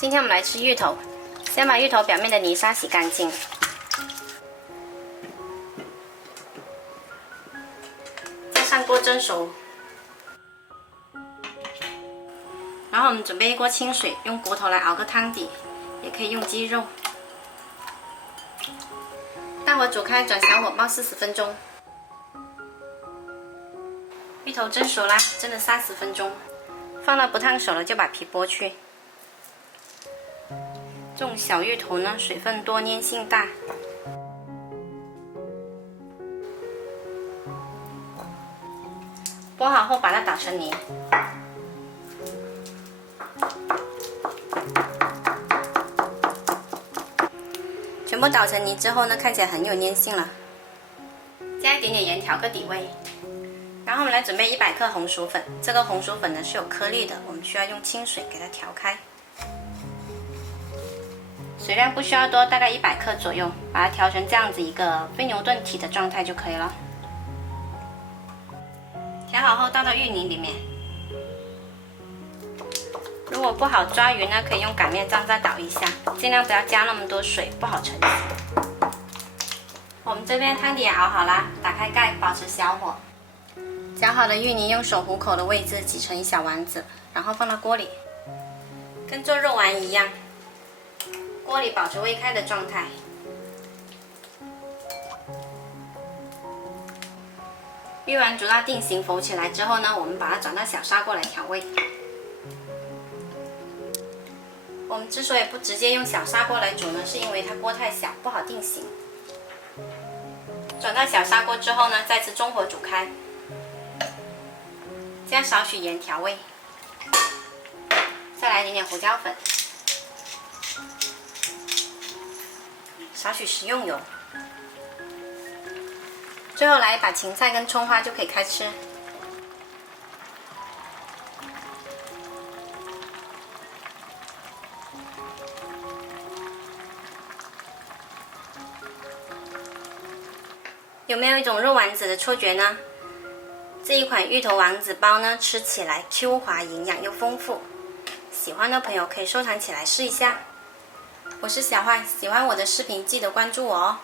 今天我们来吃芋头，先把芋头表面的泥沙洗干净，再上锅蒸熟。然后我们准备一锅清水，用骨头来熬个汤底，也可以用鸡肉。大火煮开，转小火煲40分钟。芋头蒸熟啦，蒸了30分钟。放到不烫手了，就把皮剥去。这种小芋头呢，水分多，粘性大。剥好后，把它打成泥。全部捣成泥之后呢，看起来很有粘性了。加一点点盐调个底味。然后我们来准备100克红薯粉，这个红薯粉呢是有颗粒的，我们需要用清水给它调开。水量不需要多，大概100克左右，把它调成这样子一个非牛顿体的状态就可以了。调好后倒到芋泥里面。如果不好抓匀呢，可以用擀面杖再捣一下，尽量不要加那么多水，不好成型。我们这边汤底也熬好啦，打开盖，保持小火。搅好的芋泥用手虎口的位置挤成一小丸子，然后放到锅里，跟做肉丸一样，锅里保持微开的状态。芋丸煮到定型浮起来之后呢，我们把它转到小砂锅来调味。我们之所以不直接用小砂锅来煮呢，是因为它锅太小，不好定型。转到小砂锅之后呢，再次中火煮开。加少许盐调味，再来一点点胡椒粉，少许食用油，最后来一把芹菜跟葱花就可以开吃。有没有一种肉丸子的错觉呢？这一款芋头丸子包呢，吃起来 Q 滑，营养又丰富。喜欢的朋友可以收藏起来试一下。我是小坏，喜欢我的视频记得关注我哦。